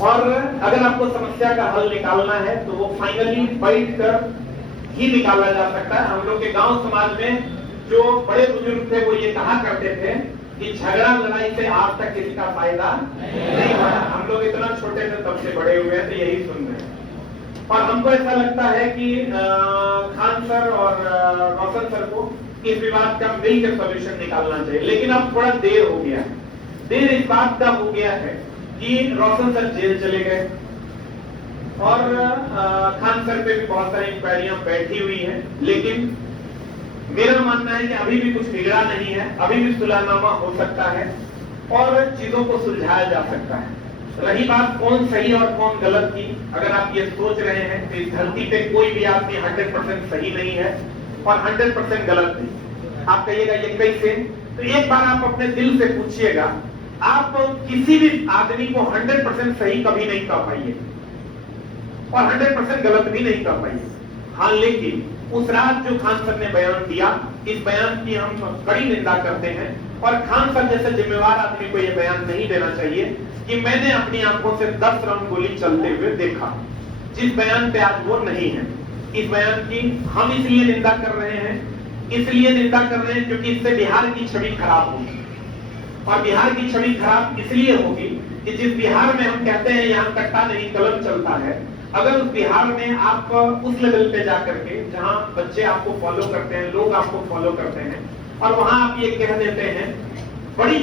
और अगर आपको समस्या का हल निकालना है तो वो फाइनली बैठ कर ही निकाला जा सकता है। हम लोग के गांव समाज में जो बड़े बुजुर्ग थे वो ये कहा करते थे कि झगड़ा लड़ाई से आज तक किसी का फायदा नहीं हुआ। हम लोग इतना छोटे से तब से बड़े हुए हैं तो यही सुन रहे हैं। और हमको ऐसा लगता है कि खान सर और रोशन सर को इस विवाद का मिलकर सॉल्यूशन निकालना चाहिए, लेकिन अब थोड़ा देर हो गया है। देर इस बात का हो गया है कि रोशन सर जेल चले गए और खान सर पे भी बहुत सारी इंक्वायरियां बैठी हुई है, लेकिन मेरा मानना है कि अभी भी कुछ बिगड़ा नहीं है, अभी भी सुलहनामा हो सकता है और चीजों को सुलझाया जा सकता है। रही बात कौन सही और कौन गलत की, अगर आप ये सोच रहे हैं तो इस धरती पे कोई भी आदमी 100% सही नहीं है और 100% गलत नहीं। आप कहिएगा ये कैसे, तो एक बार आप अपने दिल से पूछिएगा, आप किसी भी आदमी को 100% सही कभी नहीं कर पाइए और 100% गलत भी नहीं कर पाइए। हाँ, लेकिन उस रात जो खान सर ने बयान दिया, इस बयान की हम कड़ी निंदा करते हैं और खान सर जैसे जिम्मेवार आदमी को यह बयान नहीं देना चाहिए कि मैंने अपनी आंखों से 10 राउंड गोली चलते हुए देखा, जिस बयान पे आज वो नहीं है। इस बयान की हम इसलिए निंदा कर रहे हैं, क्योंकि इससे बिहार की छवि खराब होगी और बिहार की छवि खराब इसलिए होगी कि जिस बिहार में हम कहते हैं यहाँ कट्टा नहीं कलम चलता है, अगर उस बिहार में आप उस लेवल पे जाकर के जहां बच्चे आपको फॉलो करते हैं, लोग आपको फॉलो करते हैं और वहां आप ये कह देते हैं बड़ी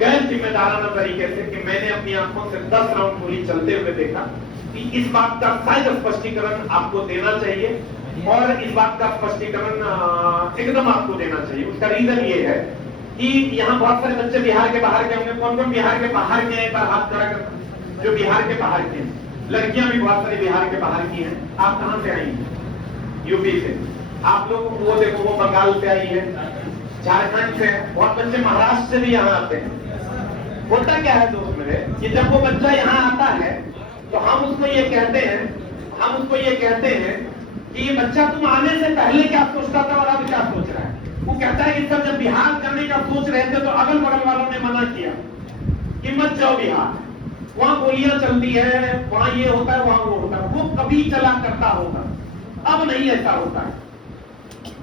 गैर जिम्मेदाराना तरीके से कि मैंने अपनी आंखों से 10 राउंड गोली चलते हुए देखा, कि इस बात का शायद स्पष्टीकरण आपको देना चाहिए और इस बात का स्पष्टीकरण एकदम आपको देना चाहिए। उसका रीजन ये है कि यहाँ बहुत सारे बच्चे बिहार के बाहर के होंगे। कौन कौन बिहार के बाहर के हैं, हाथ खड़ा कर, जो बिहार के बाहर के हैं। लड़कियां भी बहुत सारी बिहार के बाहर की हैं। आप कहां से आई हैं? यूपी से। आप लोग वो देखो, वो बंगाल से आई है, झारखंड से, बहुत बच्चे महाराष्ट्र से भी यहाँ आते हैं। होता क्या है दोस्त मेरे कि जब वो बच्चा यहाँ आता है तो हम उसको ये कहते हैं कि ये बच्चा तुम आने से पहले क्या सोचता था और अब क्या सोच रहा है। वो कहता है कि सर जब बिहार जाने का सोच रहे थे तो अगल बगल वालों ने मना किया कि मत जाओ बिहार, वहां गोलियां चलती है, वहां ये होता है, वहां वो होता है। वो कभी चला करता होगा, अब नहीं ऐसा होता है,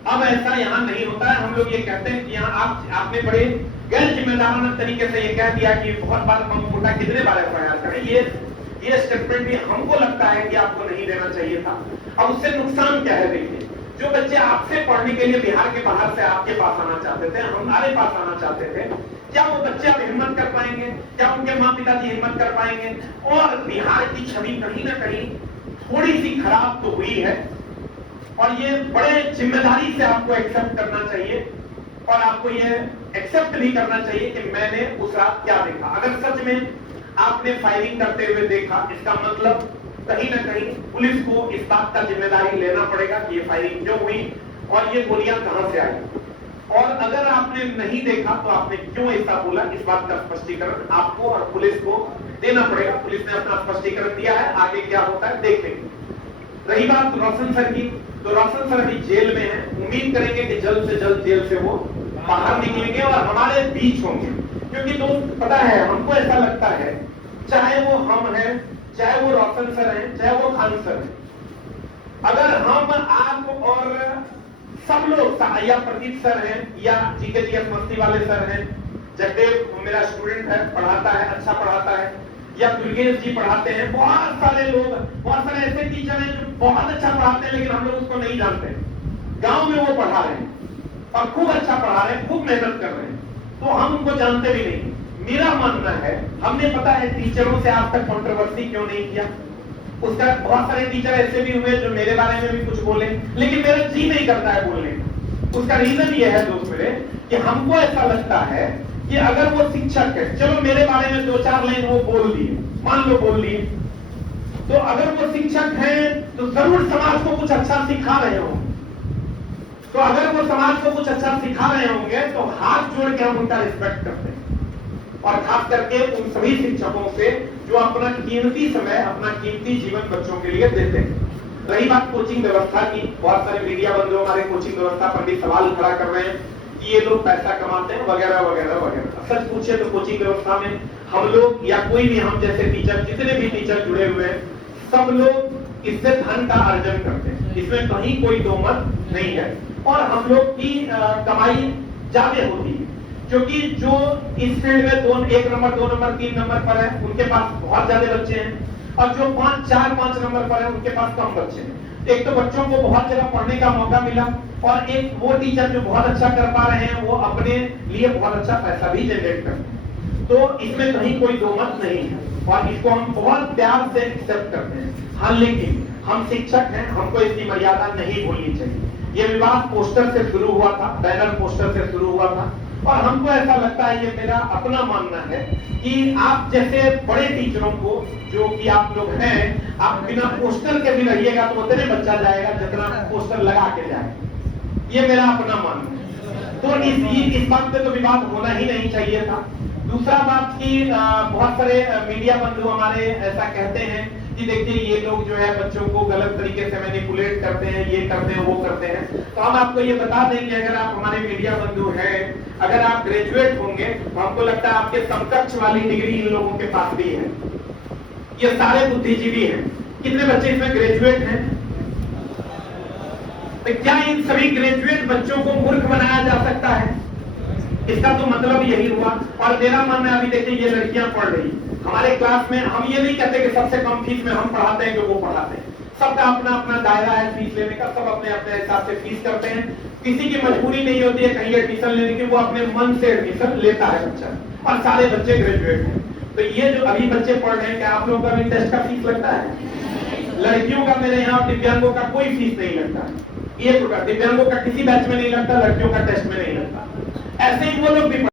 अब ऐसा यहाँ नहीं होता है। हम लोग ये कहते हैं कि यहाँ आपने बड़े गैर जिम्मेदाराना तरीके से ये कह दिया कि बहुत बार बम फूटा, कितने बार एफआईआर करें। ये स्टेटमेंट भी हमको लगता है कि आपको नहीं देना चाहिए था। अब उससे नुकसान क्या है देखिए, जो बच्चे आपसे पढ़ने के लिए बिहार के बाहर से आपके पास आना चाहते थे, हमारे पास आना चाहते थे, क्या वो बच्चे अब हिम्मत कर पाएंगे? क्या उनके माँ पिताजी हिम्मत कर पाएंगे? और बिहार की छवि कहीं ना कहीं थोड़ी सी खराब तो हुई है और ये बड़े जिम्मेदारी से आपको एक्सेप्ट करना चाहिए और आपको ये एक्सेप्ट भी करना चाहिए कि मैंने उस रात क्या देखा। अगर सच में आपने फायरिंग करते हुए देखा, इसका मतलब कहीं ना कहीं पुलिस को इस बात का जिम्मेदारी लेना पड़ेगा कि ये फायरिंग क्यों हुई और ये गोलियां कहां से आई। और अगर आपने नहीं देखा तो आपने क्यों ऐसा बोला, इस बात का स्पष्टीकरण आपको और पुलिस को देना पड़ेगा। पुलिस ने अपना स्पष्टीकरण दिया है, आगे क्या होता है देखेंगे। रही बात रोशन सर की, तो रोशन सर अभी जेल में है। उम्मीद करेंगे कि जल्द से जल्द जेल से वो बाहर निकलेंगे और हमारे बीच होंगे, क्योंकि दोस्त पता है हमको ऐसा लगता है, चाहे वो हम हैं, चाहे वो रोशन सर हैं, चाहे वो खान सर हैं, अगर हम आप और सब लोग या प्रदीप सर हैं या जीके मस्ती वाले सर हैं, जगदेव मेरा स्टूडेंट है, पढ़ाता है, अच्छा पढ़ाता है, या दुर्गेश जी पढ़ाते हैं, बहुत सारे लोग, बहुत सारे ऐसे टीचर हैं जो बहुत अच्छा पढ़ाते हैं लेकिन हम लोग उसको नहीं जानते। गांव में वो पढ़ा रहे हैं और खूब अच्छा पढ़ा रहे हैं, खूब मेहनत कर रहे हैं, तो हम उनको जानते भी नहीं। मेरा मानना है, हमने पता है टीचरों से आज तक कंट्रोवर्सी क्यों नहीं किया। उसका बहुत सारे टीचर ऐसे भी हुए जो मेरे बारे में भी कुछ बोले, लेकिन मेरा जी नहीं करता है बोलने का। उसका रीजन ये है दोस्त मेरे कि हमको ऐसा लगता है कि अगर वो शिक्षक है, चलो मेरे बारे में 2-4 लाइन वो बोल दिए, मान लो बोल दिए, तो अगर वो शिक्षक हैं तो जरूर समाज को कुछ अच्छा सिखा रहे होंगे। तो अगर वो समाज को कुछ अच्छा सिखा रहे होंगे तो हाथ जोड़ के हम उनका रिस्पेक्ट करते हैं, और खास करके उन सभी शिक्षकों से जो अपना कीमती समय, अपना कीमती जीवन बच्चों के लिए देते हैं। रही बात कोचिंग व्यवस्था की, बहुत सारे मीडिया बंधु हमारे कोचिंग व्यवस्था पर भी सवाल खड़ा कर रहे हैं कि ये लोग पैसा कमाते हैं वगैरह वगैरह वगैरह। सच पूछिए तो कोचिंग व्यवस्था में हम लोग या कोई भी हम जैसे टीचर, जितने भी टीचर जुड़े हुए हैं, सब लोग इससे धन का अर्जन करते हैं, इसमें कहीं कोई दो मत नहीं है। और हम लोग की कमाई ज्यादा होती है, क्योंकि जो इस फील्ड में 1 नंबर 2 नंबर 3 नंबर पर है उनके पास बहुत ज्यादा बच्चे हैं, और जो 5 4 5 नंबर पर है उनके पास कम बच्चे हैं। एक तो बच्चों को बहुत जगह पढ़ने का मौका मिला, और एक वो टीचर जो बहुत अच्छा कर पा रहे हैं वो अपने लिए बहुत अच्छा पैसा भी जनरेट करते हैं। तो इसमें कहीं कोई दो मत नहीं है, और इसको हम बहुत प्यार से एक्सेप्ट करते हैं। हाँ, लेकिन हम शिक्षक हैं, हमको इसकी मर्यादा नहीं भूलनी चाहिए। ये विवाद पोस्टर से शुरू हुआ था, बैनर पोस्टर से शुरू हुआ था, और हमको ऐसा लगता है, ये मेरा अपना मानना है, कि आप जैसे बड़े टीचरों को जो कि आप लोग हैं, आप बिना पोस्टर के भी रहिएगा तो उतने बच्चा जाएगा जितना पोस्टर लगा के जाएगा। ये मेरा अपना मानना है। तो इस बात पे तो विवाद होना ही नहीं चाहिए था। दूसरा बात की बहुत सारे मीडिया बंधु हमारे ऐसा कहते हैं कि देखिए ये लोग जो है बच्चों को गलत तरीके से मैनिपुलेट करते हैं, ये करते हैं, वो करते हैं। तो हम आपको ये बता देंगे, अगर आप हमारे मीडिया बंधु हैं, अगर आप ग्रेजुएट होंगे तो हमको लगता है आपके समकक्ष वाली डिग्री इन लोगों के पास भी है। ये सारे बुद्धिजीवी हैं। कितने बच्चे इसमें ग्रेजुएट हैं? तो क्या इन सभी ग्रेजुएट बच्चों को मूर्ख बनाया जा सकता है? इसका तो मतलब यही हुआ। और मेरा मानना है, अभी देखिए ये लड़कियां पढ़ रही हमारे क्लास में, हम ये नहीं कहते कि सबसे कम फीस में हम पढ़ाते हैं जो वो पढ़ाते हैं। सबका अपना अपना दायरा है फीस लेने का, सब अपने अपने हिसाब से फीस करते हैं। किसी की मजबूरी नहीं होती है कहीं एडमिशन लेने की, वो अपने मन से एडमिशन लेता है बच्चा, और सारे बच्चे ग्रेजुएट हैं। तो ये जो अभी बच्चे पढ़ रहे हैं, क्या आप लोगों का भी टेस्ट का फीस लगता है? लड़कियों का मेरे यहाँ दिव्यांगों का कोई फीस नहीं लगता, 1 रुपया। दिव्यांगों का किसी बैच में नहीं लगता, लड़कियों का टेस्ट में नहीं लगता। ऐसे ही वो लोग भी